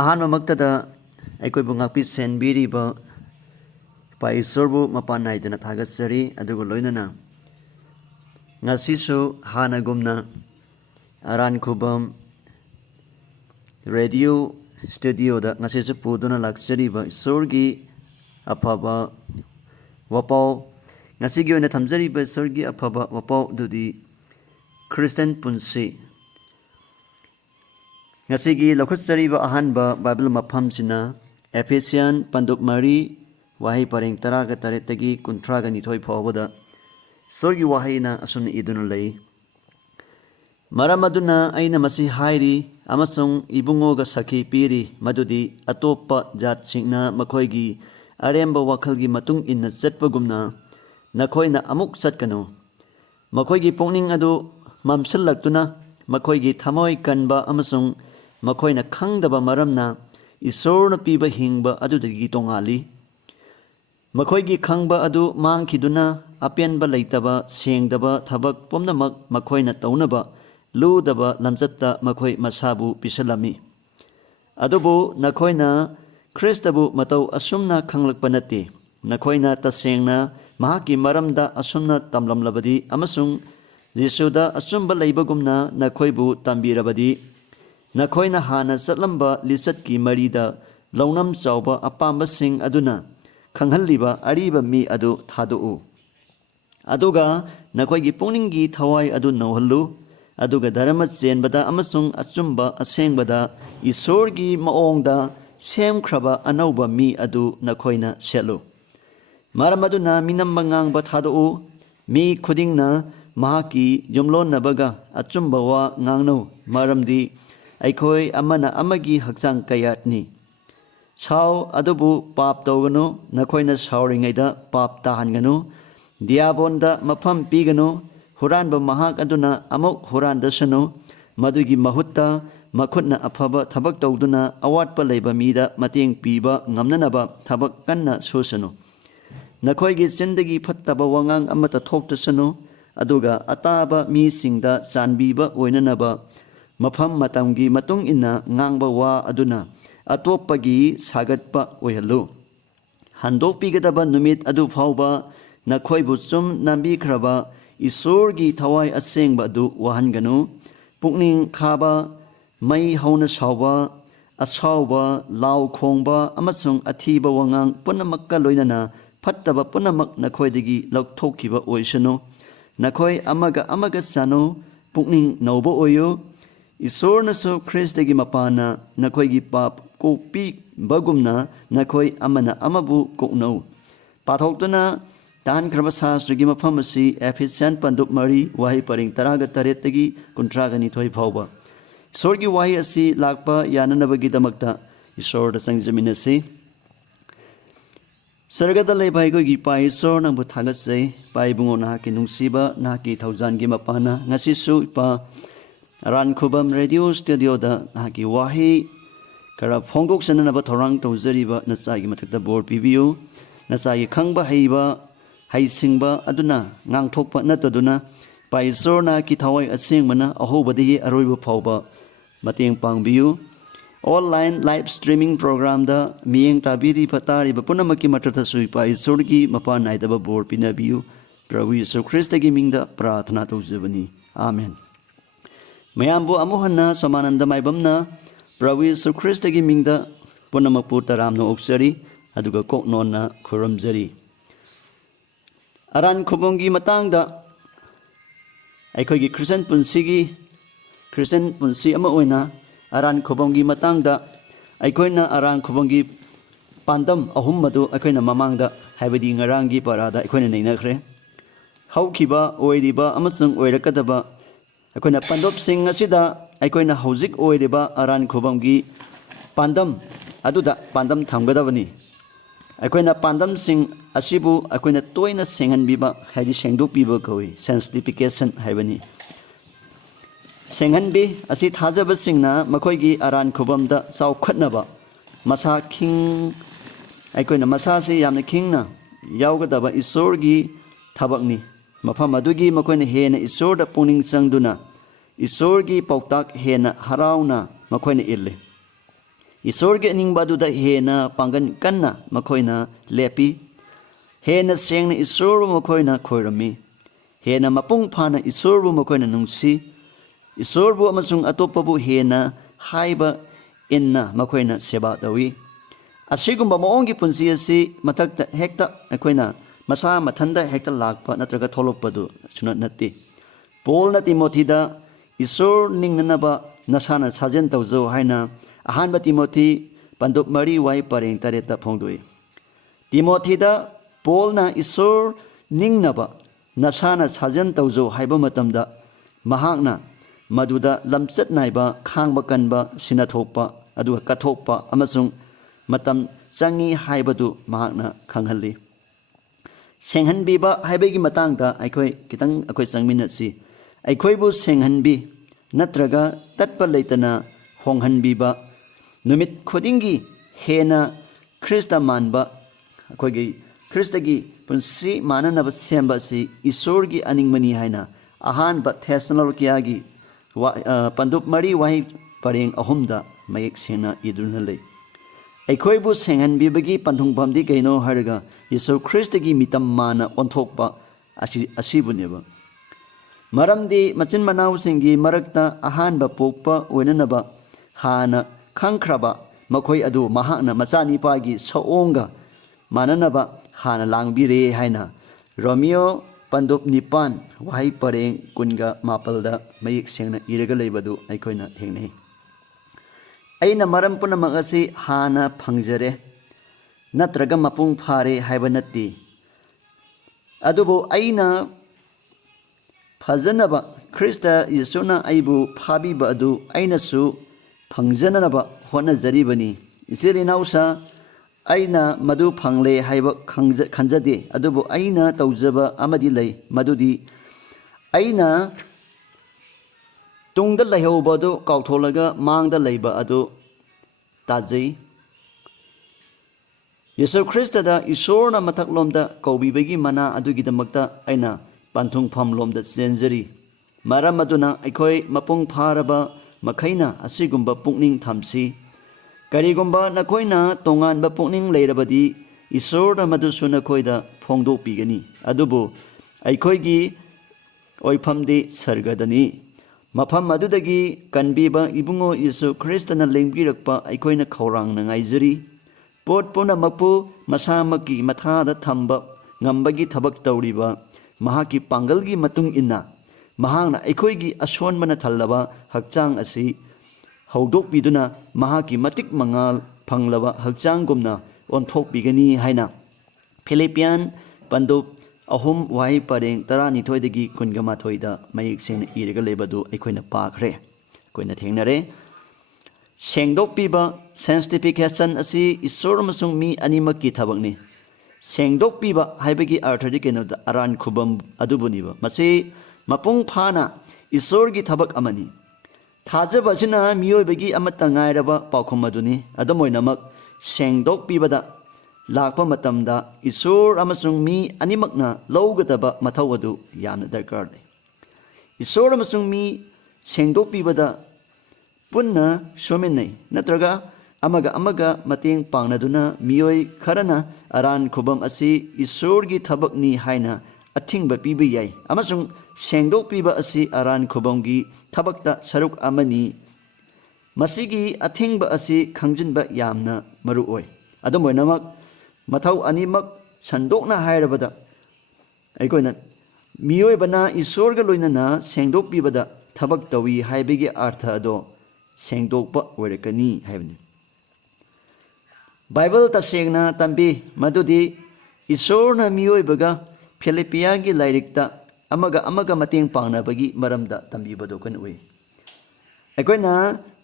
ꯑꯍꯥꯟꯕꯃꯛꯇꯗ ꯑꯩꯈꯣꯏꯕꯨ ꯉꯥꯛꯄꯤ ꯁꯦꯟꯕꯤꯔꯤꯕ ꯏꯄꯥ ꯏꯁꯣꯔꯕꯨ ꯃꯄꯥꯟ ꯅꯥꯏꯗꯅ ꯊꯥꯒꯠꯆꯔꯤ ꯑꯗꯨꯒ ꯂꯣꯏꯅꯅ ꯉꯁꯤꯁꯨ ꯍꯥꯟꯅꯒꯨꯝꯅ ꯑꯔꯥꯟꯈꯨꯕꯝ ꯔꯦꯗꯤꯑꯣ ꯁ꯭ꯇꯨꯗꯤꯑꯣꯗ ꯉꯁꯤꯁꯨ ꯄꯨꯗꯨꯅ ꯂꯥꯛꯆꯔꯤꯕ ꯏꯁꯣꯔꯒꯤ ꯑꯐꯕ ꯋꯥꯄꯥꯎ ꯉꯁꯤꯒꯤ ꯑꯣꯏꯅ ꯊꯝꯖꯔꯤꯕ ꯏꯁꯣꯔꯒꯤ ꯑꯐꯕ ꯋꯥꯄꯥꯎ ꯑꯗꯨꯗꯤ ꯈ꯭ꯔꯤꯁꯇꯤꯌꯟ ꯄꯨꯟꯁꯤ ꯉꯁꯤꯒꯤ ꯂꯧꯈꯠꯆꯔꯤꯕ ꯑꯍꯥꯟꯕ ꯕꯥꯏꯕꯜ ꯃꯐꯝꯁꯤꯅ ꯑꯦꯐꯦꯁꯤꯌꯟ ꯄꯟꯗꯨꯞ 4 ꯋꯥꯍꯩ ꯄꯔꯦꯡ 18 32 ꯐꯥꯎꯕꯗ ꯏꯁꯣꯔꯒꯤ ꯋꯥꯍꯩꯅ ꯑꯁꯨꯝꯅ ꯏꯗꯨꯅ ꯂꯩ. ꯃꯔꯝ ꯑꯗꯨꯅ ꯑꯩꯅ ꯃꯁꯤ ꯍꯥꯏꯔꯤ ꯑꯃꯁꯨꯡ ꯏꯕꯨꯡꯉꯣꯒ ꯁꯥꯈꯤ ꯄꯤꯔꯤ ꯃꯗꯨꯗꯤ ꯑꯇꯣꯞꯄ ꯖꯥꯠꯁꯤꯡꯅ ꯃꯈꯣꯏꯒꯤ ꯑꯔꯦꯝꯕ ꯋꯥꯈꯜꯒꯤ ꯃꯇꯨꯡ ꯏꯟꯅ ꯆꯠꯄꯒꯨꯝꯅ ꯅꯈꯣꯏꯅ ꯑꯃꯨꯛ ꯆꯠꯀꯅꯨ. ꯃꯈꯣꯏꯒꯤ ꯄꯨꯛꯅꯤꯡ ꯑꯗꯨ ꯃꯝꯁꯤꯜꯂꯛꯇꯨꯅ ꯃꯈꯣꯏꯒꯤ ꯊꯃꯣꯏ ꯀꯟꯕ ꯑꯃꯁꯨꯡ ꯃꯈꯣꯏꯅ ꯈꯪꯗꯕ ꯃꯔꯝꯅ ꯏꯁꯣꯔꯅ ꯄꯤꯕ ꯍꯤꯡꯕ ꯑꯗꯨꯗꯒꯤ ꯇꯣꯉꯥꯜꯂꯤ. ꯃꯈꯣꯏꯒꯤ ꯈꯪꯕ ꯑꯗꯨ ꯃꯥꯡꯈꯤꯗꯨꯅ ꯑꯄꯦꯟꯕ ꯂꯩꯇꯕ ꯁꯦꯡꯗꯕ ꯊꯕꯛ ꯄꯨꯝꯅꯃꯛ ꯃꯈꯣꯏꯅ ꯇꯧꯅꯕ ꯂꯨꯗꯕ ꯂꯝꯆꯠꯇ ꯃꯈꯣꯏ ꯃꯁꯥꯕꯨ ꯄꯤꯁꯜꯂꯝꯃꯤ. ꯑꯗꯨꯕꯨ ꯅꯈꯣꯏꯅ ꯈ꯭ꯔꯤꯁꯇꯕꯨ ꯃꯇꯧ ꯑꯁꯨꯝꯅ ꯈꯪꯂꯛꯄ ꯅꯠꯇꯦ. ꯅꯈꯣꯏꯅ ꯇꯁꯦꯡꯅ ꯃꯍꯥꯛꯀꯤ ꯃꯔꯝꯗ ꯑꯁꯨꯝꯅ ꯇꯝꯂꯝꯂꯕꯗꯤ ꯑꯃꯁꯨꯡ ꯌꯤꯁꯨꯗ ꯑꯆꯨꯝꯕ ꯂꯩꯕꯒꯨꯝꯅ ꯅꯈꯣꯏꯕꯨ ꯇꯝꯕꯤꯔꯕꯗꯤ ꯅꯈꯣꯏꯅ ꯍꯥꯟꯅ ꯆꯠꯂꯝꯕ ꯂꯤꯆꯠꯀꯤ ꯃꯔꯤꯗ ꯂꯧꯅꯝ ꯆꯥꯎꯕ ꯑꯄꯥꯝꯕꯁꯤꯡ ꯑꯗꯨꯅ ꯈꯪꯍꯜꯂꯤꯕ ꯑꯔꯤꯕ ꯃꯤ ꯑꯗꯨ ꯊꯥꯗꯣꯛꯎ. ꯑꯗꯨꯒ ꯅꯈꯣꯏꯒꯤ ꯄꯨꯛꯅꯤꯡꯒꯤ ꯊꯋꯥꯏ ꯑꯗꯨ ꯅꯧꯍꯜꯂꯨ. ꯑꯗꯨꯒ ꯙꯔꯃ ꯆꯦꯟꯕꯗ ꯑꯃꯁꯨꯡ ꯑꯆꯨꯝꯕ ꯑꯁꯦꯡꯕꯗ ꯏꯁꯣꯔꯒꯤ ꯃꯑꯣꯡꯗ ꯁꯦꯝꯈ꯭ꯔꯕ ꯑꯅꯧꯕ ꯃꯤ ꯑꯗꯨ ꯅꯈꯣꯏꯅ ꯁꯦꯠꯂꯨ. ꯃꯔꯝ ꯑꯗꯨꯅ ꯃꯤꯅꯝꯕ ꯉꯥꯡꯕ ꯊꯥꯗꯣꯛꯎ. ꯃꯤ ꯈꯨꯗꯤꯡꯅ ꯃꯍꯥꯛꯀꯤ ꯌꯨꯝꯂꯣꯟꯅꯕꯒ ꯑꯆꯨꯝꯕ ꯋꯥ ꯉꯥꯡꯅꯧ. ꯃꯔꯝꯗꯤ ꯑꯩꯈꯣই ꯑꯃꯅ ꯑꯃꯒꯤ ꯍꯛꯆꯥꯡ ꯀꯌꯥꯠꯅꯤ. ꯁꯥꯎ ꯑꯗꯨꯕꯨ ꯄꯥꯞ ꯇꯧꯒꯅꯨ. ꯅꯈꯣꯏꯅ ꯁꯥꯎꯔꯤꯉꯩꯗ ꯄꯥꯞ ꯇꯥꯍꯟꯒꯅꯨ. ꯗꯤꯌꯥꯕꯣꯟꯗ ꯃꯐꯝ ꯄꯤꯒꯅꯨ. ꯍꯨꯔꯥꯟꯕ ꯃꯍꯥꯛ ꯑꯗꯨꯅ ꯑꯃꯨꯛ ꯍꯨꯔꯥꯟꯗꯁꯅꯨ. ꯃꯗꯨꯒꯤ ꯃꯍꯨꯠꯇ ꯃꯈꯨꯠꯅ ꯑꯐꯕ ꯊꯕꯛ ꯇꯧꯗꯨꯅ ꯑꯋꯥꯠꯄ ꯂꯩꯕ ꯃꯤꯗ ꯃꯇꯦꯡ ꯄꯤꯕ ꯉꯝꯅꯅꯕ ꯊꯕꯛ ꯀꯟꯅ ꯁꯨꯁꯅꯨ. ꯅꯈꯣꯏꯒꯤ ꯆꯤꯟꯗꯒꯤ ꯐꯠꯇꯕ ꯋꯥꯉꯥꯡ ꯑꯃꯠꯇ ꯊꯣꯛꯇꯁꯅꯨ. ꯑꯗꯨꯒ ꯑꯇꯥꯕ ꯃꯤꯁꯤꯡꯗ ꯆꯥꯟꯕꯤꯕ ꯑꯣꯏꯅꯅꯕ ꯃꯐꯝ ꯃꯇꯝꯒꯤ ꯃꯇꯨꯡ ꯏꯟꯅ ꯉꯥꯡꯕ ꯋꯥ ꯑꯗꯨꯅ ꯑꯇꯣꯞꯄꯒꯤ ꯁꯥꯒꯠꯄ ꯑꯣꯏꯍꯜꯂꯨ. ꯍꯟꯗꯣꯛꯄꯤꯒꯗꯕ ꯅꯨꯃꯤꯠ ꯑꯗꯨ ꯐꯥꯎꯕ ꯅꯈꯣꯏꯕꯨ ꯆꯨꯝ ꯅꯝꯕꯤꯈ꯭ꯔꯕ ꯏꯁꯣꯔꯒꯤ ꯊꯋꯥꯏ ꯑꯁꯦꯡꯕ ꯑꯗꯨ ꯋꯥꯍꯟꯒꯅꯨ. ꯄꯨꯛꯅꯤꯡ ꯈꯥꯕ, ꯃꯩ ꯍꯧꯅ ꯁꯥꯎꯕ, ꯑꯁꯥꯎꯕ, ꯂꯥꯎ ꯈꯣꯡꯕ ꯑꯃꯁꯨꯡ ꯑꯊꯤꯕ ꯋꯥꯉꯥꯡ ꯄꯨꯝꯅꯃꯛꯀ ꯂꯣꯏꯅꯅ ꯐꯠꯇꯕ ꯄꯨꯝꯅꯃꯛ ꯅꯈꯣꯏꯗꯒꯤ ꯂꯧꯊꯣꯛꯈꯤꯕ ꯑꯣꯏꯁꯅꯨ. ꯅꯈꯣꯏ ꯑꯃꯒ ꯑꯃꯒ ꯆꯥꯟꯅꯧ. ꯄꯨꯛꯅꯤꯡ ꯅꯧꯕ ꯑꯣꯏꯌꯨ. ꯏꯁꯣꯔꯅꯁꯨ ꯈ꯭ꯔꯤꯁꯇꯒꯤ ꯃꯄꯥꯟꯅ ꯅꯈꯣꯏꯒꯤ ꯄꯥꯞ ꯀꯣꯛꯄꯤꯕꯒꯨꯝꯅ ꯅꯈꯣꯏ ꯑꯃꯅ ꯑꯃꯕꯨ ꯀꯣꯛꯅꯧ. ꯄꯥꯊꯣꯛꯇꯨꯅ ꯇꯥꯍꯟꯈ꯭ꯔꯕ ꯁꯥꯁꯇ꯭ꯔꯒꯤ ꯃꯐꯝ ꯑꯁꯤ ꯑꯦꯐꯦꯁꯤꯌꯟ ꯄꯟꯗꯨꯞ 4 ꯋꯥꯍꯩ ꯄꯔꯦꯡ 18 32 ꯐꯥꯎꯕ. ꯏꯁꯣꯔꯒꯤ ꯋꯥꯍꯩ ꯑꯁꯤ ꯂꯥꯛꯄ ꯌꯥꯅꯅꯕꯒꯤꯗꯃꯛꯇ ꯏꯁꯣꯔꯗ ꯆꯪꯖꯃꯤꯟꯅꯁꯤ. ꯁꯔꯒꯗ ꯂꯩꯕ ꯑꯩꯈꯣꯏꯒꯤ ꯏꯄꯥ ꯏꯁꯣꯔ ꯅꯪꯕꯨ ꯊꯥꯒꯠꯆꯩ. ꯏꯄꯥ ꯏꯕꯨꯡꯉꯣ ꯅꯍꯥꯛꯀꯤ ꯅꯨꯡꯁꯤꯕ ꯅꯍꯥꯛꯀꯤ ꯊꯧꯖꯥꯟꯒꯤ ꯃꯄꯥꯟꯅ ꯉꯁꯤꯁꯨ ꯏꯄꯥ ꯑꯔꯥꯟꯈꯨꯕꯝ ꯔꯦꯗꯤꯑꯣ ꯁ꯭ꯇꯨꯗꯤꯑꯣꯗ ꯅꯍꯥꯛꯀꯤ ꯋꯥꯍꯩ ꯈꯔ ꯐꯣꯡꯗꯣꯛꯆꯅꯅꯕ ꯊꯧꯔꯥꯡ ꯇꯧꯖꯔꯤꯕ ꯅꯆꯥꯒꯤ ꯃꯊꯛꯇ ꯕꯣꯔ ꯄꯤꯕꯤꯌꯨ. ꯅꯆꯥꯒꯤ ꯈꯪꯕ ꯍꯩꯕ ꯍꯩꯁꯤꯡꯕ ꯑꯗꯨꯅ ꯉꯥꯡꯊꯣꯛꯄ ꯅꯠꯇꯗꯨꯅ ꯏꯄꯥ ꯏꯁꯣꯔ ꯅꯍꯥꯛꯀꯤ ꯊꯋꯥꯏ ꯑꯁꯦꯡꯕꯅ ꯑꯍꯧꯕꯗꯒꯤ ꯑꯔꯣꯏꯕ ꯐꯥꯎꯕ ꯃꯇꯦꯡ ꯄꯥꯡꯕꯤꯌꯨ. ꯑꯣꯟꯂꯥꯏꯟ ꯂꯥꯏꯚ ꯁ꯭ꯇ꯭ꯔꯤꯃꯤꯡ ꯄ꯭ꯔꯣꯒ꯭ꯔꯥꯝꯗ ꯃꯤꯠꯌꯦꯡ ꯇꯥꯕꯤꯔꯤꯕ ꯇꯥꯔꯤꯕ ꯄꯨꯝꯅꯃꯛꯀꯤ ꯃꯊꯛꯇꯁꯨ ꯏꯄꯥ ꯏꯁꯣꯔꯒꯤ ꯃꯄꯥꯟ ꯅꯥꯏꯗꯕ ꯕꯣꯔ ꯄꯤꯅꯕꯤꯌꯨ. ꯄ꯭ꯔꯚꯨ ꯌꯤꯁꯨ ꯈ꯭ꯔꯤꯁꯇꯒꯤ ꯃꯤꯡꯗ ꯄ꯭ꯔꯥꯊꯅꯥ ꯇꯧꯖꯕꯅꯤ. ꯑꯥꯃꯦꯟ. ꯃꯌꯥꯝꯕꯨ ꯑꯃꯨꯛ ꯍꯟꯅ ꯁꯣꯃꯥꯅꯟꯗ ꯃꯥꯏꯕꯝꯅ ꯄ꯭ꯔꯚꯨ ꯌꯤꯁꯨ ꯈ꯭ꯔꯤꯁꯇꯒꯤ ꯃꯤꯡꯗ ꯄꯨꯝꯅꯃꯛꯄꯨ ꯇꯔꯥꯝꯅ ꯑꯣꯛꯆꯔꯤ ꯑꯗꯨꯒ ꯀꯣꯛꯅꯣꯟꯅ ꯈꯨꯔꯨꯝꯖꯔꯤ. ꯑꯔꯥꯟꯈꯨꯕꯝꯒꯤ ꯃꯇꯥꯡꯗ ꯑꯩꯈꯣꯏꯒꯤ ꯈ꯭ꯔꯤꯁꯇꯤꯌꯟ ꯄꯨꯟꯁꯤ ꯑꯃ ꯑꯣꯏꯅ ꯑꯔꯥꯟꯈꯨꯕꯝꯒꯤ ꯃꯇꯥꯡꯗ ꯑꯩꯈꯣꯏꯅ ꯑꯔꯥꯟꯈꯨꯕꯝꯒꯤ ꯄꯥꯟꯗꯝ 3 ꯑꯗꯨ ꯑꯩꯈꯣꯏꯅ ꯃꯃꯥꯡꯗ ꯍꯥꯏꯕꯗꯤ ꯉꯔꯥꯡꯒꯤ ꯄꯔꯥꯗ ꯑꯩꯈꯣꯏꯅ ꯅꯩꯅꯈ꯭ꯔꯦ. ꯍꯧꯈꯤꯕ, ꯑꯣꯏꯔꯤꯕ ꯑꯃꯁꯨꯡ ꯑꯣꯏꯔꯛꯀꯗꯕ ꯑꯩꯈꯣꯏꯅ ꯄꯥꯟꯗꯝꯁꯤꯡ ꯑꯁꯤꯗ ꯑꯩꯈꯣꯏꯅ ꯍꯧꯖꯤꯛ ꯑꯣꯏꯔꯤꯕ ꯑꯔꯥꯟꯈꯨꯕꯝꯒꯤ ꯄꯥꯟꯗꯝ ꯑꯗꯨꯗ ꯄꯥꯟꯗꯝ ꯊꯝꯒꯗꯕꯅꯤ. ꯑꯩꯈꯣꯏꯅ ꯄꯥꯟꯗꯝꯁꯤꯡ ꯑꯁꯤꯕꯨ ꯑꯩꯈꯣꯏꯅ ꯇꯣꯏꯅ ꯁꯦꯡꯍꯟꯕꯤꯕ ꯍꯥꯏꯗꯤ ꯁꯦꯡꯗꯣꯛꯄꯤꯕ ꯀꯧꯏ. ꯁꯦꯟꯁꯤꯇꯤꯐꯤꯀꯦꯁꯟ ꯍꯥꯏꯕꯅꯤ. ꯁꯦꯡꯍꯟꯕꯤ ꯑꯁꯤ ꯊꯥꯖꯕꯁꯤꯡꯅ ꯃꯈꯣꯏꯒꯤ ꯑꯔꯥꯟꯈꯨꯕꯝꯗ ꯆꯥꯎꯈꯠꯅꯕ ꯑꯩꯈꯣꯏꯅ ꯃꯁꯥꯁꯤ ꯌꯥꯝꯅ ꯈꯤꯡꯅ ꯌꯥꯎꯒꯗꯕ ꯏꯁꯣꯔꯒꯤ ꯊꯕꯛꯅꯤ. ꯃꯐꯝ ꯑꯗꯨꯒꯤ ꯃꯈꯣꯏꯅ ꯍꯦꯟꯅ ꯏꯁꯣꯔꯗ ꯄꯨꯛꯅꯤꯡ ꯆꯪꯗꯨꯅ ꯏꯁꯣꯔꯒꯤ ꯄꯥꯎꯇꯥꯛ ꯍꯦꯟꯅ ꯍꯔꯥꯎꯅ ꯃꯈꯣꯏꯅ ꯏꯜꯂꯤ. ꯏꯁꯣꯔꯒꯤ ꯑꯅꯤꯡꯕ ꯑꯗꯨꯗ ꯍꯦꯟꯅ ꯄꯥꯡꯒꯟ ꯀꯟꯅ ꯃꯈꯣꯏꯅ ꯂꯦꯞꯄꯤ, ꯍꯦꯟꯅ ꯁꯦꯡꯅ ꯏꯁꯣꯔꯕꯨ ꯃꯈꯣꯏꯅ ꯈꯣꯏꯔꯝꯃꯤ, ꯍꯦꯟꯅ ꯃꯄꯨꯡ ꯐꯥꯅ ꯏꯁꯣꯔꯕꯨ ꯃꯈꯣꯏꯅ ꯅꯨꯡꯁꯤ, ꯏꯁꯣꯔꯕꯨ ꯑꯃꯁꯨꯡ ꯑꯇꯣꯞꯄꯕꯨ ꯍꯦꯟꯅ ꯍꯥꯏꯕ ꯏꯟꯅ ꯃꯈꯣꯏꯅ ꯁꯦꯕꯥ ꯇꯧꯏ꯫ ꯑꯁꯤꯒꯨꯝꯕ ꯃꯑꯣꯡꯒꯤ ꯄꯨꯟꯁꯤ ꯑꯁꯤ ꯃꯊꯛꯇ ꯍꯦꯛꯇ ꯑꯩꯈꯣꯏꯅ ꯃꯁꯥ ꯃꯊꯟꯇ ꯍꯦꯛꯇ ꯂꯥꯛꯄ ꯅꯠꯇ꯭ꯔꯒ ꯊꯣꯛꯂꯛꯄꯗꯨ ꯁꯨꯅꯠ ꯅꯠꯇꯦ꯫ ꯄꯣꯜꯅ ꯇꯤꯃꯣꯊꯤꯗ ꯏꯁꯣꯔ ꯅꯤꯡꯅꯅꯕ ꯅꯁꯥꯅ ꯁꯥꯖꯦꯟ ꯇꯧꯖꯧ ꯍꯥꯏꯅ ꯑꯍꯥꯟꯕ ꯇꯤꯃꯣꯊꯤ ꯄꯟꯗꯨꯞ 4:8 ꯐꯣꯡꯗꯣꯛꯏ꯫ ꯇꯤꯃꯣꯊꯤꯗ ꯄꯣꯜꯅ ꯏꯁꯣꯔ ꯅꯤꯡꯅꯕ ꯅꯁꯥꯅ ꯁꯥꯖꯦꯟ ꯇꯧꯖꯧ ꯍꯥꯏꯕ ꯃꯇꯝꯗ ꯃꯍꯥꯛꯅ ꯃꯗꯨꯗ ꯂꯝꯆꯠ ꯅꯥꯏꯕ, ꯈꯥꯡꯕ ꯀꯟꯕ, ꯁꯤꯟꯅꯊꯣꯛꯄ, ꯑꯗꯨꯒ ꯀꯠꯊꯣꯛꯄ ꯑꯃꯁꯨꯡ ꯃꯇꯝ ꯆꯪꯏ ꯍꯥꯏꯕꯗꯨ ꯃꯍꯥꯛꯅ ꯈꯪꯍꯜꯂꯤ꯫ ꯁꯦꯡꯍꯟꯕꯤꯕ ꯍꯥꯏꯕꯒꯤ ꯃꯇꯥꯡꯗ ꯈꯤꯇꯪ ꯆꯪꯃꯤꯟꯅꯁꯤ꯫ ꯑꯩꯈꯣꯏꯕꯨ ꯁꯦꯡꯍꯟꯕꯤ ꯅꯠꯇ꯭ꯔꯒ ꯇꯠꯄ ꯂꯩꯇꯅ ꯍꯣꯡꯍꯟꯕꯤꯕ, ꯅꯨꯃꯤꯠ ꯈꯨꯗꯤꯡꯒꯤ ꯍꯦꯟꯅ ꯈ꯭ꯔꯤꯁꯇ ꯃꯥꯟꯕ, ꯑꯩꯈꯣꯏꯒꯤ ꯈ꯭ꯔꯤꯁꯇꯒꯤ ꯄꯨꯟꯁꯤ ꯃꯥꯟꯅꯅꯕ ꯁꯦꯝꯕ ꯑꯁꯤ ꯏꯁꯣꯔꯒꯤ ꯑꯅꯤꯡꯕꯅꯤ ꯍꯥꯏꯅ ꯑꯍꯥꯟꯕ ꯊꯦꯁꯁꯥꯂꯣꯅꯤꯀꯦꯒꯤ ꯄꯟꯗꯨꯞ 4:3 ꯃꯌꯦꯛ ꯁꯦꯡꯅ ꯏꯗꯨꯅ ꯂꯩ꯫ ꯑꯩꯈꯣꯏꯕꯨ ꯁꯦꯡꯍꯟꯕꯤꯕꯒꯤ ꯄꯟꯊꯨꯡꯐꯝꯗꯤ ꯀꯩꯅꯣ ꯍꯥꯏꯔꯒ ꯌꯤꯁꯨ ꯈ꯭ꯔꯤꯁꯇꯒꯤ ꯃꯤꯇꯝ ꯃꯥꯟꯅ ꯑꯣꯟꯊꯣꯛꯄ ꯑꯁꯤꯕꯨꯅꯦꯕ꯫ ꯃꯔꯝꯗꯤ ꯃꯆꯤꯟ ꯃꯅꯥꯎꯁꯤꯡꯒꯤ ꯃꯔꯛꯇ ꯑꯍꯥꯟꯕ ꯄꯣꯛꯄ ꯑꯣꯏꯅꯅꯕ ꯍꯥꯟꯅ ꯈꯪꯈ꯭ꯔꯕ ꯃꯈꯣꯏ ꯑꯗꯨ ꯃꯍꯥꯛꯅ ꯃꯆꯥꯅꯤꯄꯥꯒꯤ ꯁꯑꯣꯡꯒ ꯃꯥꯟꯅꯅꯕ ꯍꯥꯟꯅ ꯂꯥꯡꯕꯤꯔꯦ ꯍꯥꯏꯅ ꯔꯣꯃꯤꯌꯣ ꯄꯟꯗꯨꯞ 9:10-17 ꯃꯌꯦꯛ ꯁꯦꯡꯅ ꯏꯔꯒ ꯂꯩꯕꯗꯨ ꯑꯩꯈꯣꯏꯅ ꯊꯦꯡꯅꯩ꯫ ꯑꯩꯅ ꯃꯔꯝ ꯄꯨꯝꯅꯃꯛ ꯑꯁꯤ ꯍꯥꯟꯅ ꯐꯪꯖꯔꯦ ꯅꯠꯇ꯭ꯔꯒ ꯃꯄꯨꯡ ꯐꯥꯔꯦ ꯍꯥꯏꯕ ꯅꯠꯇꯦ, ꯑꯗꯨꯕꯨ ꯑꯩꯅ ꯐꯖꯅꯕ ꯈ꯭ꯔꯤꯁꯇ ꯌꯤꯁꯨꯅ ꯑꯩꯕꯨ ꯐꯥꯕꯤꯕ ꯑꯗꯨ ꯑꯩꯅꯁꯨ ꯐꯪꯖꯅꯕ ꯍꯣꯠꯅꯖꯔꯤꯕꯅꯤ꯫ ꯏꯆꯤꯜ ꯏꯅꯥꯎꯁꯥ, ꯑꯩꯅ ꯃꯗꯨ ꯐꯪꯂꯦ ꯍꯥꯏꯕ ꯈꯟꯖꯗꯦ, ꯑꯗꯨꯕꯨ ꯑꯩꯅ ꯇꯧꯖꯕ ꯑꯃꯗꯤ ꯂꯩ, ꯃꯗꯨꯗꯤ ꯑꯩꯅ ꯇꯨꯡꯗ ꯂꯩꯍꯧꯕ ꯑꯗꯨ ꯀꯥꯎꯊꯣꯛꯂꯒ ꯃꯥꯡꯗ ꯂꯩꯕ ꯑꯗꯨ ꯇꯥꯖꯩ꯫ ꯌꯤꯁꯨ ꯈ꯭ꯔꯤꯁꯇꯗ ꯏꯁꯣꯔꯅ ꯃꯊꯛꯂꯣꯝꯗ ꯀꯧꯕꯤꯕꯒꯤ ꯃꯅꯥ ꯑꯗꯨꯒꯤꯗꯃꯛꯇ ꯑꯩꯅ ꯄꯟꯊꯨꯡꯐꯝ ꯂꯣꯝꯗ ꯆꯦꯟꯖꯔꯤ꯫ ꯃꯔꯝ ꯑꯗꯨꯅ ꯑꯩꯈꯣꯏ ꯃꯄꯨꯡ ꯐꯥꯔꯕ ꯃꯈꯩꯅ ꯑꯁꯤꯒꯨꯝꯕ ꯄꯨꯛꯅꯤꯡ ꯊꯝꯁꯤ꯫ ꯀꯔꯤꯒꯨꯝꯕ ꯅꯈꯣꯏꯅ ꯇꯣꯉꯥꯟꯕ ꯄꯨꯛꯅꯤꯡ ꯂꯩꯔꯕꯗꯤ ꯏꯁꯣꯔꯅ ꯃꯗꯨꯁꯨ ꯅꯈꯣꯏꯗ ꯐꯣꯡꯗꯣꯛꯄꯤꯒꯅꯤ, ꯑꯗꯨꯕꯨ ꯑꯩꯈꯣꯏꯒꯤ ꯑꯣꯏꯐꯝꯗꯤ ꯁꯔꯒꯗꯅꯤ꯫ ꯃꯐꯝ ꯑꯗꯨꯗꯒꯤ ꯀꯟꯕꯤꯕ ꯏꯕꯨꯡꯉꯣ ꯌꯤꯁꯨ ꯈ꯭ꯔꯤꯁꯇꯅ ꯂꯦꯡꯕꯤꯔꯛꯄ ꯑꯩꯈꯣꯏꯅ ꯈꯧꯔꯥꯡꯅ ꯉꯥꯏꯖꯔꯤ꯫ ꯄꯣꯠ ꯄꯨꯝꯅꯃꯛꯄꯨ ꯃꯁꯥꯃꯛꯀꯤ ꯃꯊꯥꯗ ꯊꯝꯕ ꯉꯝꯕꯒꯤ ꯊꯕꯛ ꯇꯧꯔꯤꯕ ꯃꯍꯥꯛꯀꯤ ꯄꯥꯡꯒꯜꯒꯤ ꯃꯇꯨꯡ ꯏꯟꯅ ꯃꯍꯥꯛꯅ ꯑꯩꯈꯣꯏꯒꯤ ꯑꯁꯣꯟꯕꯅ ꯊꯜꯂꯕ ꯍꯛꯆꯥꯡ ꯑꯁꯤ ꯍꯧꯗꯣꯛꯄꯤꯗꯨꯅ ꯃꯍꯥꯛꯀꯤ ꯃꯇꯤꯛ ꯃꯉꯥꯜ ꯐꯪꯂꯕ ꯍꯛꯆꯥꯡꯒꯨꯝꯅ ꯑꯣꯟꯊꯣꯛꯄꯤꯒꯅꯤ ꯍꯥꯏꯅ ꯐꯤꯂꯤꯞꯄꯤꯌꯟ ꯄꯟꯗꯨꯞ 3:12-19 ꯃꯌꯦꯛ ꯁꯦꯡꯅ ꯏꯔꯒ ꯂꯩꯕꯗꯨ ꯑꯩꯈꯣꯏꯅ ꯄꯥꯈ꯭ꯔꯦ, ꯑꯩꯈꯣꯏꯅ ꯊꯦꯡꯅꯔꯦ꯫ ꯁꯦꯡꯗꯣꯛꯄꯤꯕ, ꯁꯦꯟꯁꯇꯤꯐꯤꯀꯦꯁꯟ ꯑꯁꯤ ꯏꯁꯣꯔ ꯑꯃꯁꯨꯡ ꯃꯤ ꯑꯅꯤꯃꯛꯀꯤ ꯊꯕꯛꯅꯤ꯫ ꯁꯦꯡꯗꯣꯛꯄꯤꯕ ꯍꯥꯏꯕꯒꯤ ꯑꯔꯊꯗꯤ ꯀꯩꯅꯣꯗ ꯑꯔꯥꯟ ꯈꯨꯕꯝ ꯑꯗꯨꯕꯨꯅꯦꯕ꯫ ꯃꯁꯤ ꯃꯄꯨꯡ ꯐꯥꯅ ꯏꯁꯣꯔꯒꯤ ꯊꯕꯛ ꯑꯃꯅꯤ꯫ ꯊꯥꯖꯕ ꯑꯁꯤꯅ ꯃꯤꯑꯣꯏꯕꯒꯤ ꯑꯃꯠꯇ ꯉꯥꯏꯔꯕ ꯄꯥꯎꯈꯨꯝ ꯑꯗꯨꯅꯤ꯫ ꯑꯗꯨꯝ ꯑꯣꯏꯅꯃꯛ ꯁꯦꯡꯗꯣꯛꯄꯤꯕꯗ ꯂꯥꯛꯄ ꯃꯇꯝꯗ ꯏꯁꯣꯔ ꯑꯃꯁꯨꯡ ꯃꯤ ꯑꯅꯤꯃꯛꯅ ꯂꯧꯒꯗꯕ ꯃꯊꯧ ꯑꯗꯨ ꯌꯥꯝꯅ ꯗꯔꯀꯥꯔ ꯂꯩ꯫ ꯏꯁꯣꯔ ꯑꯃꯁꯨꯡ ꯃꯤ ꯁꯦꯡꯗꯣꯛꯄꯤꯕꯗ ꯄꯨꯟꯅ ꯁꯨꯃꯤꯟꯅꯩ, ꯅꯠꯇ꯭ꯔꯒ ꯑꯃꯒ ꯑꯃꯒ ꯃꯇꯦꯡ ꯄꯥꯡꯅꯗꯨꯅ ꯃꯤꯑꯣꯏ ꯈꯔꯅ ꯑꯔꯥꯟ ꯈꯨꯕꯝ ꯑꯁꯤ ꯏꯁꯣꯔꯒꯤ ꯊꯕꯛꯅꯤ ꯍꯥꯏꯅ ꯑꯊꯤꯡꯕ ꯄꯤꯕ ꯌꯥꯏ, ꯑꯃꯁꯨꯡ ꯁꯦꯡꯗꯣꯛꯄꯤꯕ ꯑꯁꯤ ꯑꯔꯥꯟ ꯈꯨꯕꯝꯒꯤ ꯊꯕꯛꯇ ꯁꯔꯨꯛ ꯑꯃꯅꯤ꯫ ꯃꯁꯤꯒꯤ ꯑꯊꯤꯡꯕ ꯑꯁꯤ ꯈꯪꯖꯤꯟꯕ ꯌꯥꯝꯅ ꯃꯔꯨꯑꯣꯏ꯫ ꯑꯗꯨꯝ ꯑꯣꯏꯅꯃꯛ ꯃꯊꯧ ꯑꯅꯤꯃꯛ ꯁꯟꯗꯣꯛꯅ ꯍꯥꯏꯔꯕꯗ ꯑꯩꯈꯣꯏꯅ ꯃꯤꯑꯣꯏꯕꯅ ꯏꯁꯣꯔꯒ ꯂꯣꯏꯅꯅ ꯁꯦꯡꯗꯣꯛꯄꯤꯕꯗ ꯊꯕꯛ ꯇꯧꯏ ꯍꯥꯏꯕꯒꯤ ꯑꯔꯊ ꯑꯗꯣ ꯁꯦꯡꯗꯣꯛꯄ ꯑꯣꯏꯔꯛꯀꯅꯤ ꯍꯥꯏꯕꯅꯤ꯫ ꯕꯥꯏꯕꯜ ꯇꯁꯦꯡꯅ ꯇꯝꯕꯤ ꯃꯗꯨꯗꯤ ꯏꯁꯣꯔꯅ ꯃꯤꯑꯣꯏꯕꯒ ꯐꯤꯂꯤꯞꯄꯤꯌꯥꯒꯤ ꯂꯥꯏꯔꯤꯛꯇ ꯑꯃꯒ ꯑꯃꯒ ꯃꯇꯦꯡ ꯄꯥꯡꯅꯕꯒꯤ ꯃꯔꯝꯗ ꯇꯝꯕꯤꯕꯗꯨ ꯑꯩꯈꯣꯏꯅ ꯎꯏ꯫ ꯑꯩꯈꯣꯏꯅ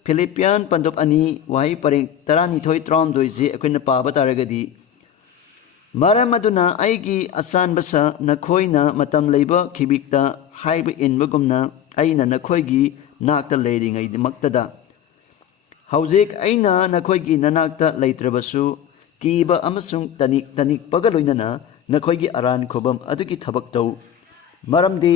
ꯐꯤꯂꯤꯞꯄꯤꯌꯟ ꯄꯟꯗꯨꯞ 2:19-19 ꯑꯩꯈꯣꯏꯅ ꯄꯥꯕ ꯇꯥꯔꯒꯗꯤ, ꯃꯔꯝ ꯑꯗꯨꯅ ꯑꯩꯒꯤ ꯑꯆꯥꯟꯕꯁꯥ, ꯅꯈꯣꯏꯅ ꯃꯇꯝ ꯂꯩꯕ ꯈꯤꯕꯤꯛꯇ ꯍꯥꯏꯕ ꯏꯟꯕꯒꯨꯝꯅ ꯑꯩꯅ ꯅꯈꯣꯏꯒꯤ ꯅꯥꯛꯇ ꯂꯩꯔꯤꯉꯩꯃꯛꯇꯗ, ꯍꯧꯖꯤꯛ ꯑꯩꯅ ꯅꯈꯣꯏꯒꯤ ꯅꯅꯥꯛꯇ ꯂꯩꯇ꯭ꯔꯕꯁꯨ ꯀꯤꯕ ꯑꯃꯁꯨꯡ ꯇꯅꯤꯛꯄꯒ ꯂꯣꯏꯅꯅ ꯅꯈꯣꯏꯒꯤ ꯑꯔꯥꯟ ꯈꯨꯕꯝ ꯑꯗꯨꯒꯤ ꯊꯕꯛ ꯇꯧ꯫ ꯃꯔꯝꯗꯤ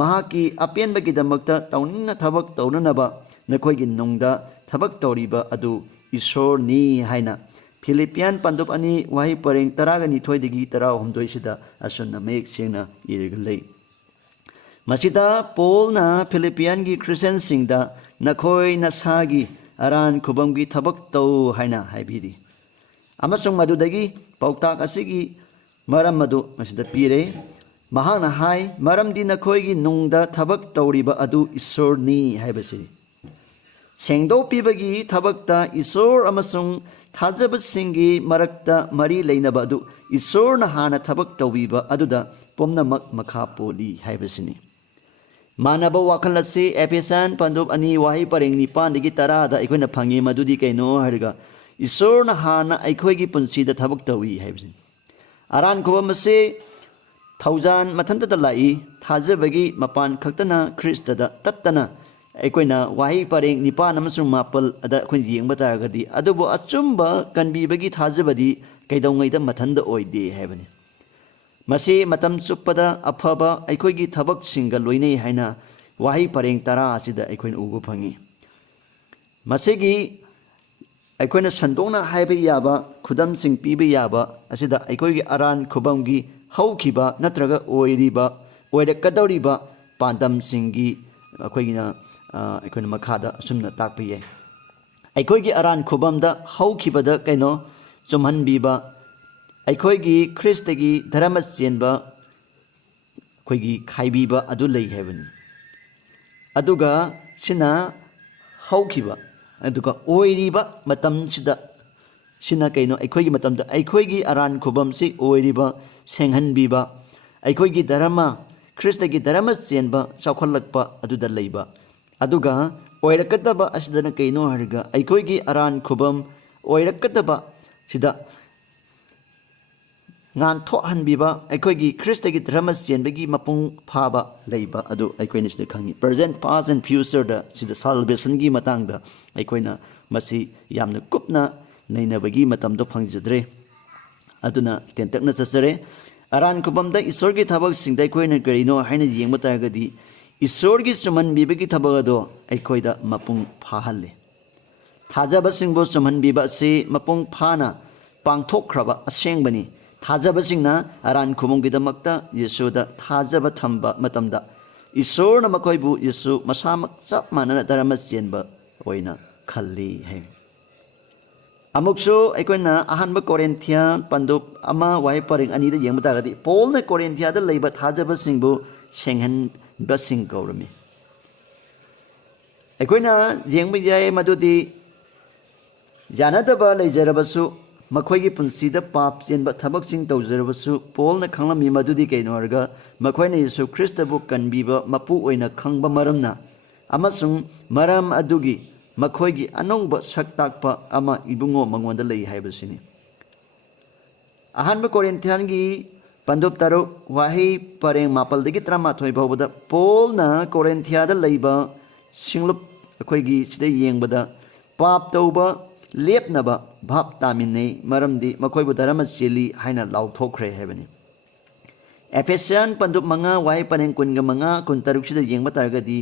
ꯃꯍꯥꯛꯀꯤ ꯑꯄꯦꯟꯕꯒꯤꯗꯃꯛꯇ ꯇꯧꯅꯤꯡꯅ ꯊꯕꯛ ꯇꯧꯅꯅꯕ ꯅꯈꯣꯏꯒꯤ ꯅꯨꯡꯗ ꯊꯕꯛ ꯇꯧꯔꯤꯕ ꯑꯗꯨ ꯏꯁꯣꯔꯅꯤ ꯍꯥꯏꯅ ꯐꯤꯂꯤꯄꯤꯌꯥꯟ ꯄꯟꯗꯨꯞ ꯑꯅꯤ ꯋꯥꯍꯩ ꯄꯔꯦꯡ 12 13 ꯑꯁꯨꯝꯅ ꯃꯌꯦꯛ ꯁꯦꯡꯅ ꯏꯔꯒ ꯂꯩ꯫ ꯃꯁꯤꯗ ꯄꯣꯜꯅ ꯐꯤꯂꯤꯄꯤꯌꯥꯟꯒꯤ ꯈ꯭ꯔꯤꯁꯇꯤꯌꯟꯁꯤꯡꯗ ꯅꯈꯣꯏ ꯅꯁꯥꯒꯤ ꯑꯔꯥꯟ ꯈꯨꯕꯝꯒꯤ ꯊꯕꯛ ꯇꯧ ꯍꯥꯏꯅ ꯍꯥꯏꯕꯤꯔꯤ꯫ ꯑꯃꯁꯨꯡ ꯃꯗꯨꯗꯒꯤ ꯄꯥꯎꯇꯥꯛ ꯑꯁꯤꯒꯤ ꯃꯔꯝ ꯑꯗꯨ ꯃꯁꯤꯗ ꯄꯤꯔꯦ꯫ ꯃꯍꯥꯛꯅ ꯍꯥꯏ ꯃꯔꯝꯗꯤ ꯅꯈꯣꯏꯒꯤ ꯅꯨꯡꯗ ꯊꯕꯛ ꯇꯧꯔꯤꯕ ꯑꯗꯨ ꯏꯁꯣꯔꯅꯤ ꯍꯥꯏꯕꯁꯤꯅꯤ꯫ ꯁꯦꯡꯗꯣꯛꯄꯤꯕꯒꯤ ꯊꯕꯛꯇ ꯏꯁꯣꯔ ꯑꯃꯁꯨꯡ ꯊꯥꯖꯕꯁꯤꯡꯒꯤ ꯃꯔꯛꯇ ꯃꯔꯤ ꯂꯩꯅꯕ ꯑꯗꯨ ꯏꯁꯣꯔꯅ ꯍꯥꯟꯅ ꯊꯕꯛ ꯇꯧꯕꯤꯕ ꯑꯗꯨꯗ ꯄꯨꯝꯅꯃꯛ ꯃꯈꯥ ꯄꯣꯜꯂꯤ ꯍꯥꯏꯕꯁꯤꯅꯤ꯫ ꯃꯥꯟꯅꯕ ꯋꯥꯈꯜ ꯑꯁꯤ ꯑꯦꯐꯦꯁꯤꯌꯟ ꯄꯟꯗꯨꯞ 2 ꯋꯥꯍꯩ ꯄꯔꯦꯡ 9-10 ꯑꯩꯈꯣꯏꯅ ꯐꯪꯉꯤ꯫ ꯃꯗꯨꯗꯤ ꯀꯩꯅꯣ ꯍꯥꯏꯔꯒ ꯏꯁꯣꯔꯅ ꯍꯥꯟꯅ ꯑꯩꯈꯣꯏꯒꯤ ꯄꯨꯟꯁꯤꯗ ꯊꯕꯛ ꯇꯧꯏ ꯍꯥꯏꯕꯁꯤꯅꯤ꯫ ꯑꯔꯥꯟ ꯈꯨꯕꯝ ꯑꯁꯤ ꯊꯧꯖꯥꯟ ꯃꯊꯟꯇꯗ ꯂꯥꯛꯏ꯫ ꯊꯥꯖꯕꯒꯤ ꯃꯄꯥꯟ ꯈꯛꯇꯅ ꯈ꯭ꯔꯤꯁꯇꯗ ꯇꯠꯇꯅ ꯑꯩꯈꯣꯏꯅ ꯋꯥꯍꯩ ꯄꯔꯦꯡ 9 ꯑꯃꯁꯨꯡ 10 ꯑꯗ ꯑꯩꯈꯣꯏꯅ ꯌꯦꯡꯕ ꯇꯥꯔꯒꯗꯤ ꯑꯗꯨꯕꯨ ꯑꯆꯨꯝꯕ ꯀꯟꯕꯤꯕꯒꯤ ꯊꯥꯖꯕꯗꯤ ꯀꯩꯗꯧꯉꯩꯗ ꯃꯊꯟꯇ ꯑꯣꯏꯗꯦ ꯍꯥꯏꯕꯅꯤ꯫ ꯃꯁꯤ ꯃꯇꯝ ꯆꯨꯞꯄꯗ ꯑꯐꯕ ꯑꯩꯈꯣꯏꯒꯤ ꯊꯕꯛꯁꯤꯡꯒ ꯂꯣꯏꯅꯩ ꯍꯥꯏꯅ ꯋꯥꯍꯩ ꯄꯔꯦꯡ 10 ꯑꯁꯤꯗ ꯑꯩꯈꯣꯏꯅ ꯎꯕ ꯐꯪꯉꯤ꯫ ꯃꯁꯤꯒꯤ ꯑꯩꯈꯣꯏꯅ ꯁꯟꯗꯣꯛꯅ ꯍꯥꯏꯕ ꯌꯥꯕ ꯈꯨꯗꯝꯁꯤꯡ ꯄꯤꯕ ꯌꯥꯕ ꯑꯁꯤꯗ ꯑꯩꯈꯣꯏꯒꯤ ꯑꯔꯥꯟ ꯈꯨꯕꯝꯒꯤ ꯍꯧꯈꯤꯕ ꯅꯠꯇ꯭ꯔꯒ ꯑꯣꯏꯔꯛꯀꯗꯧꯔꯤꯕ ꯄꯥꯟꯗꯝꯁꯤꯡꯒꯤ ꯑꯩꯈꯣꯏꯅ ꯃꯈꯥꯗ ꯑꯁꯨꯝꯅ ꯇꯥꯛꯄ ꯌꯥꯏ꯫ ꯑꯩꯈꯣꯏꯒꯤ ꯑꯔꯥꯟ ꯈꯨꯕꯝꯗ ꯍꯧꯈꯤꯕꯗ ꯆꯨꯝꯍꯟꯕꯤꯕ ꯑꯩꯈꯣꯏꯒꯤ ꯈ꯭ꯔꯤꯁꯇꯒꯤ ꯙꯔꯃ ꯆꯦꯟꯕ ꯑꯩꯈꯣꯏꯒꯤ ꯈꯥꯏꯕꯤꯕ ꯑꯗꯨ ꯂꯩ ꯍꯥꯏꯕꯅꯤ꯫ ꯑꯗꯨꯒ ꯁꯤꯅ ꯍꯧꯈꯤꯕ ꯑꯗꯨꯒ ꯑꯣꯏꯔꯤꯕ ꯃꯇꯝꯁꯤꯗ ꯁꯤꯅ ꯀꯩꯅꯣ ꯑꯩꯈꯣꯏꯒꯤ ꯃꯇꯝꯗ ꯑꯩꯈꯣꯏꯒꯤ ꯑꯔꯥꯟ ꯈꯨꯕꯝꯁꯤ ꯑꯣꯏꯔꯤꯕ ꯁꯦꯡꯍꯟꯕꯤꯕ ꯑꯩꯈꯣꯏꯒꯤ ꯈ꯭ꯔꯤꯁꯇꯒꯤ ꯙꯔꯃ ꯆꯦꯟꯕ ꯆꯥꯎꯈꯠꯂꯛꯄ ꯑꯗꯨꯗ ꯂꯩꯕ꯫ ꯑꯗꯨꯒ ꯑꯣꯏꯔꯛꯀꯗꯕ ꯑꯁꯤꯗꯅ ꯀꯩꯅꯣ ꯍꯥꯏꯔꯒ ꯑꯩꯈꯣꯏꯒꯤ ꯑꯔꯥꯟ ꯈꯨꯕꯝ ꯑꯣꯏꯔꯛꯀꯗꯕ ꯁꯤꯗ ꯉꯥꯟꯊꯣꯛꯍꯟꯕꯤꯕ ꯑꯩꯈꯣꯏꯒꯤ ꯈ꯭ꯔꯤꯁꯇꯒꯤ ꯙꯔꯃ ꯆꯦꯟꯕꯒꯤ ꯃꯄꯨꯡ ꯐꯥꯕ ꯂꯩꯕ ꯑꯗꯨ ꯑꯩꯈꯣꯏꯅ ꯁꯤꯗ ꯈꯪꯉꯤ꯫ ꯄ꯭ꯔꯖꯦꯟꯠ, ꯄꯥꯁ ꯑꯦꯟ ꯐ꯭ꯌꯨꯆꯔꯗ ꯁꯤꯗ ꯁꯥꯜꯚꯦꯁꯟꯒꯤ ꯃꯇꯥꯡꯗ ꯑꯩꯈꯣꯏꯅ ꯃꯁꯤ ꯌꯥꯝꯅ ꯀꯨꯞꯅ ꯅꯩꯅꯕꯒꯤ ꯃꯇꯝꯗꯣ ꯐꯪꯖꯗ꯭ꯔꯦ꯫ ꯑꯗꯨꯅ ꯇꯦꯟꯇꯛꯅ ꯆꯠꯆꯔꯦ꯫ ꯑꯔꯥꯟ ꯈꯨꯕꯝꯗ ꯏꯁꯣꯔꯒꯤ ꯊꯕꯛꯁꯤꯡꯗ ꯑꯩꯈꯣꯏꯅ ꯀꯔꯤꯅꯣ ꯍꯥꯏꯅ ꯌꯦꯡꯕ ꯇꯥꯔꯒꯗꯤ ꯏꯁꯣꯔꯒꯤ ꯆꯨꯝꯍꯟꯕꯤꯕꯒꯤ ꯊꯕꯛ ꯑꯗꯣ ꯑꯩꯈꯣꯏꯗ ꯃꯄꯨꯡ ꯐꯥꯍꯜꯂꯤ꯫ ꯊꯥꯖꯕꯁꯤꯡꯕꯨ ꯆꯨꯝꯍꯟꯕꯤꯕ ꯑꯁꯤ ꯃꯄꯨꯡ ꯐꯥꯅ ꯄꯥꯡꯊꯣꯛꯈ꯭ꯔꯕ ꯑꯁꯦꯡꯕꯅꯤ꯫ ꯊꯥꯖꯕꯁꯤꯡꯅ ꯑꯔꯥꯟ ꯈꯨꯕꯝꯒꯤꯗꯃꯛꯇ ꯌꯤꯁꯨꯗ ꯊꯥꯖꯕ ꯊꯝꯕ ꯃꯇꯝꯗ ꯏꯁꯣꯔꯅ ꯃꯈꯣꯏꯕꯨ ꯌꯤꯁꯨ ꯃꯁꯥꯃꯛ ꯆꯞ ꯃꯥꯟꯅꯅ ꯙꯔꯃ ꯆꯦꯟꯕ ꯑꯣꯏꯅ ꯈꯜꯂꯤ ꯍꯥꯏ꯫ ꯑꯃꯨꯛꯁꯨ ꯑꯩꯈꯣꯏꯅ ꯑꯍꯥꯟꯕ ꯀꯣꯔꯤꯟꯊꯤꯌꯥ ꯄꯟꯗꯨꯞ 1 ꯋꯥꯍꯩ ꯄꯔꯦꯡ 2 ꯌꯦꯡꯕ ꯇꯥꯔꯒꯗꯤ ꯄꯣꯜꯅ ꯀꯣꯔꯤꯟꯊꯤꯌꯥꯗ ꯂꯩꯕ ꯊꯥꯖꯕꯁꯤꯡꯕꯨ ꯁꯦꯡꯍꯟꯕꯁꯤꯡ ꯀꯧꯔꯝꯃꯤ꯫ ꯑꯩꯈꯣꯏꯅ ꯌꯦꯡꯕ ꯌꯥꯏ ꯃꯗꯨꯗꯤ ꯌꯥꯅꯗꯕ ꯂꯩꯖꯔꯕꯁꯨ ꯃꯈꯣꯏꯒꯤ ꯄꯨꯟꯁꯤꯗ ꯄꯥꯞ ꯆꯦꯟꯕ ꯊꯕꯛꯁꯤꯡ ꯇꯧꯖꯔꯕꯁꯨ ꯄꯣꯜꯅ ꯈꯪꯂꯝꯃꯤ ꯃꯗꯨꯗꯤ ꯀꯩꯅꯣ ꯍꯥꯏꯔꯒ ꯃꯈꯣꯏꯅ ꯌꯤꯁꯨ ꯈ꯭ꯔꯤꯁꯇꯕꯨ ꯀꯟꯕꯤꯕ ꯃꯄꯨ ꯑꯣꯏꯅ ꯈꯪꯕ ꯃꯔꯝꯅ ꯑꯃꯁꯨꯡ ꯃꯔꯝ ꯑꯗꯨꯒꯤ ꯃꯈꯣꯏꯒꯤ ꯑꯅꯧꯕ ꯁꯛ ꯇꯥꯛꯄ ꯑꯃ ꯏꯕꯨꯡꯉꯣ ꯃꯉꯣꯟꯗ ꯂꯩ ꯍꯥꯏꯕꯁꯤꯅꯤ꯫ ꯑꯍꯥꯟꯕ ꯀꯣꯔꯤꯟꯊꯤꯌꯥꯟꯒꯤ ꯄꯟꯗꯨꯞ 3 ꯋꯥꯍꯩ ꯄꯔꯦꯡ 9-11 ꯐꯥꯎꯕꯗ ꯄꯣꯜꯅ ꯀꯣꯔꯤꯟꯊꯤꯌꯥꯗ ꯂꯩꯕ ꯁꯤꯡꯂꯨꯞ ꯑꯩꯈꯣꯏꯒꯤ ꯁꯤꯗ ꯌꯦꯡꯕꯗ ꯄꯥꯞ ꯇꯧꯕ ꯂꯦꯞꯅꯕ ꯚꯥꯞ ꯇꯥꯃꯤꯟꯅꯩ ꯃꯔꯝꯗꯤ ꯃꯈꯣꯏꯕꯨ ꯙꯔꯃ ꯆꯦꯜꯂꯤ ꯍꯥꯏꯅ ꯂꯥꯎꯊꯣꯛꯈ꯭ꯔꯦ ꯍꯥꯏꯕꯅꯤ꯫ ꯑꯦꯐꯦꯁꯤꯌꯟ ꯄꯟꯗꯨꯞ 5 ꯋꯥꯍꯩ ꯄꯔꯦꯡ 15-16 ꯁꯤꯗ ꯌꯦꯡꯕ ꯇꯥꯔꯒꯗꯤ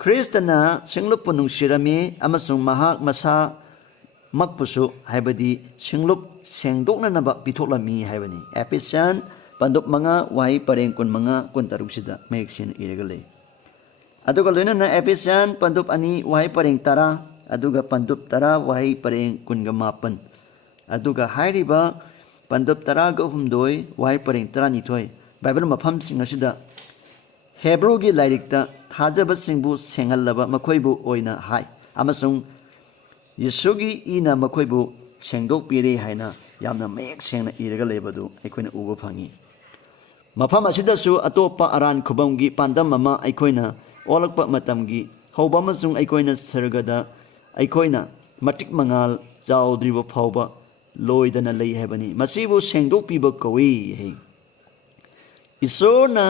ꯈ꯭ꯔꯤꯁꯇꯅ ꯁꯤꯡꯂꯨꯞꯄꯨ ꯅꯨꯡꯁꯤꯔꯝꯃꯤ ꯑꯃꯁꯨꯡ ꯃꯍꯥꯛ ꯃꯁꯥꯃꯛꯄꯨꯁꯨ ꯍꯥꯏꯕꯗꯤ ꯁꯤꯡꯂꯨꯞ ꯁꯦꯡꯗꯣꯛꯅꯅꯕ ꯄꯤꯊꯣꯛꯂꯝꯃꯤ ꯍꯥꯏꯕꯅꯤ꯫ ꯑꯦꯐꯦꯁꯤꯌꯟ ꯄꯟꯗꯨꯞ 5 ꯋꯥꯍꯩ ꯄꯔꯦꯡ 15-16 ꯁꯤꯗ ꯃꯌꯦꯛ ꯁꯦꯡꯅ ꯏꯔꯒ ꯂꯩ꯫ ꯑꯗꯨꯒ ꯂꯣꯏꯅꯅ ꯑꯦꯐꯦꯁꯤꯌꯟ ꯄꯟꯗꯨꯞ 2 ꯋꯥꯍꯩ ꯄꯔꯦꯡ 10 ꯑꯗꯨꯒ ꯄꯟꯗꯨꯞ 10 ꯋꯥꯍꯩ ꯄꯔꯦꯡ 18 ꯑꯗꯨꯒ ꯍꯥꯏꯔꯤꯕ ꯄꯟꯗꯨꯞ 19 ꯋꯥꯍꯩ ꯄꯔꯦꯡ 12 ꯕꯥꯏꯕꯜ ꯃꯐꯝꯁꯤꯡ ꯑꯁꯤꯗ ꯍꯦꯕ꯭ꯔꯨꯒꯤ ꯂꯥꯏꯔꯤꯛꯇ ꯊꯥꯖꯕꯁꯤꯡꯕꯨ ꯁꯦꯡꯍꯜꯂꯕ ꯃꯈꯣꯏꯕꯨ ꯑꯣꯏꯅ ꯍꯥꯏ ꯑꯃꯁꯨꯡ ꯌꯤꯁꯨꯒꯤ ꯏꯅ ꯃꯈꯣꯏꯕꯨ ꯁꯦꯡꯗꯣꯛꯄꯤꯔꯦ ꯍꯥꯏꯅ ꯌꯥꯝꯅ ꯃꯌꯦꯛ ꯁꯦꯡꯅ ꯏꯔꯒ ꯂꯩꯕꯗꯨ ꯑꯩꯈꯣꯏꯅ ꯎꯕ ꯐꯪꯉꯤ꯫ ꯃꯐꯝ ꯑꯁꯤꯗꯁꯨ ꯑꯇꯣꯞꯄ ꯑꯔꯥꯟ ꯈꯨꯕꯝꯒꯤ ꯄꯥꯟꯗꯝ ꯑꯃ ꯑꯩꯈꯣꯏꯅ ꯑꯣꯜꯂꯛꯄ ꯃꯇꯝꯒꯤ ꯍꯧꯕ ꯑꯃꯁꯨꯡ ꯑꯩꯈꯣꯏꯅ ꯁꯔꯒꯗ ꯑꯩꯈꯣꯏꯅ ꯃꯇꯤꯛ ꯃꯉꯥꯜ ꯆꯥꯎꯗ꯭ꯔꯤꯕ ꯐꯥꯎꯕ ꯂꯣꯏꯗꯅ ꯂꯩ ꯍꯥꯏꯕꯅꯤ꯫ ꯃꯁꯤꯕꯨ ꯁꯦꯡꯗꯣꯛꯄꯤꯕ ꯀꯧꯏ ꯍꯥꯏ꯫ ꯏꯁꯣꯔꯅ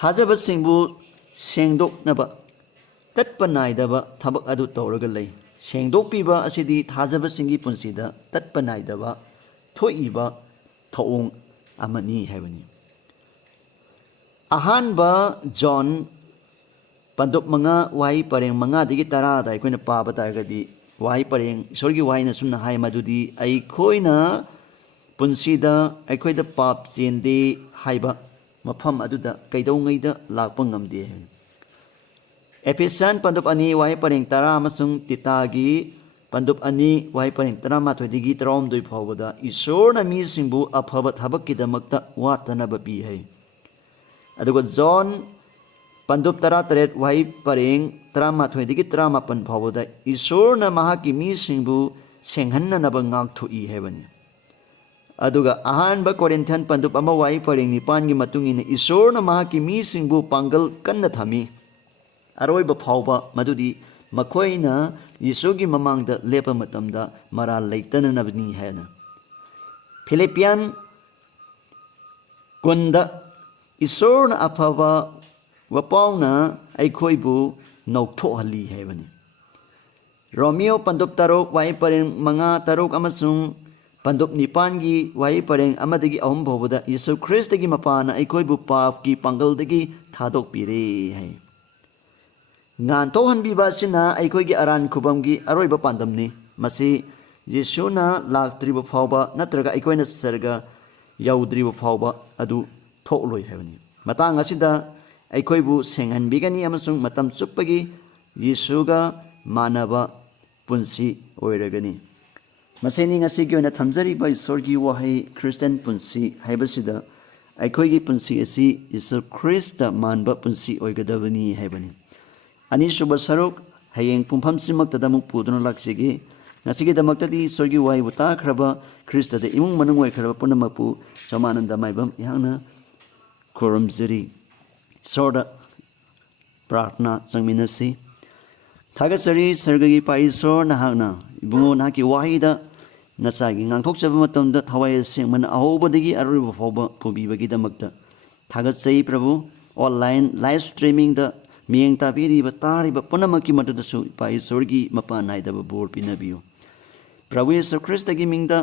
ꯊꯥꯖꯕꯁꯤꯡꯕꯨ ꯁꯦꯡꯗꯣꯛꯅꯕ ꯇꯠꯄ ꯅꯥꯏꯗꯕ ꯊꯕꯛ ꯑꯗꯨ ꯇꯧꯔꯒ ꯂꯩ꯫ ꯁꯦꯡꯗꯣꯛꯄꯤꯕ ꯑꯁꯤꯗꯤ ꯊꯥꯖꯕꯁꯤꯡꯒꯤ ꯄꯨꯟꯁꯤꯗ ꯇꯠꯄ ꯅꯥꯏꯗꯕ ꯊꯣꯛꯏꯕ ꯊꯧꯑꯣꯡ ꯑꯃꯅꯤ ꯍꯥꯏꯕꯅꯤ꯫ ꯑꯍꯥꯟꯕ ꯖꯣꯟ पंदुप मंगा वाई परेंग मंगा दिगी तरा दा अखोइना पाबा तारगदी वाई परेंग ईश्वरगी वाईना सुमना हाय मदुदी अखोइना पुंसीदा अखोइदा पाप चेंदे हाइबा मफम अदुदा कैदौंगैदा लाक्पा ngamदे एफेसियन पंदुप अनि वाई परेंग तरा अमसुंग तितागी पंदुप अनि वाई परेंग तरा माथोइदिगी तरामदुई फावबदा ईश्वरना मीसिंबु अफबा थबक्किदमक्ता वातनबा पि है अदुगा जॉन पंदुप तरा तरेत वाई परेंग तरा माथोइदिगी तरा मापन फावबदा ईश्वरना महाकी मीसिंबु सेंहन्ननबा ngakthui हेबनी अदुगा अहानबा कोरिन्थियन पंदुप अमा वाई परेंग निपानगी मतुंगिन ईश्वरना महाकी मीसिंबु पांगल कन्ना थमी अरोइबा फावबा मदुदी मखोइना यीशुगी ममांगदा लेपा मतमदा मरा लैतननबनी हैना फिलिपियन कुंदा ईश्वरना अफबा वपाउना अखोइबु नौथोहली हैबनी रोमियो पंदुप तरुक वाई परेंग मंगा तरुक अमसुंग पंदुप निपानगी वाई परेंग अमदगी अहुम भोबदा यीशु ख्रिस्टगी मपाना अखोइबु पापकी पांगलदगी थादोकपिरे है ngantohanbibasina aikoigi aran khubamgi aroiba pandamni masi yesuna laktriba phawba natraga aikoina sarga yaudriba phawba adu thokloi hebani matang asida aikoibu senghanbigani amasung matam chuppagi yesuga manaba punsi oiragani maseni ngasi gi oina thamjariba isorgi wahai christian punsi haibasida aikoigi punsi asi yesu christa manba punsi oigadabani hebani अनिशुब सरुक हयेंग पुंफम सिमक्तदा मुक पुदुन लाक्सिगे नसिगे दमक्तदी स्वर्गी वायु ताख्रबा ख्रिस्टदे इमुंग मनुंग ओइख्रबा पुनमपु समानंद माइबम यहांना खुरमजरी सोरदा प्रार्थना संमिनसी थागसरी सर्गगी पाइसोर नहागना इबुंगो नाकी वाहिदा नसागी nganthokchaba matamda thawai sengman ahobadagi aruba fawba pubibagi damakta थागसई प्रभु ऑनलाइन लाइव स्ट्रीमिंग द मियंग ताबीरीब तारीब पुनमकी मददसु पाइसोरगी मपा नाइदब बोर पिनबियो प्रभु येशु ख्रिस्टगी मिंगदा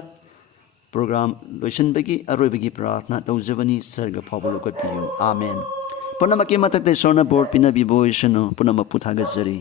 प्रोग्राम लोइसनबगी अरोइबगी प्रार्थना तौजबनी सर्ग फावलोकतियो आमेन पुनमकी मतकते सोना बोर पिनबी बोइसनो पुनम पुथागजरी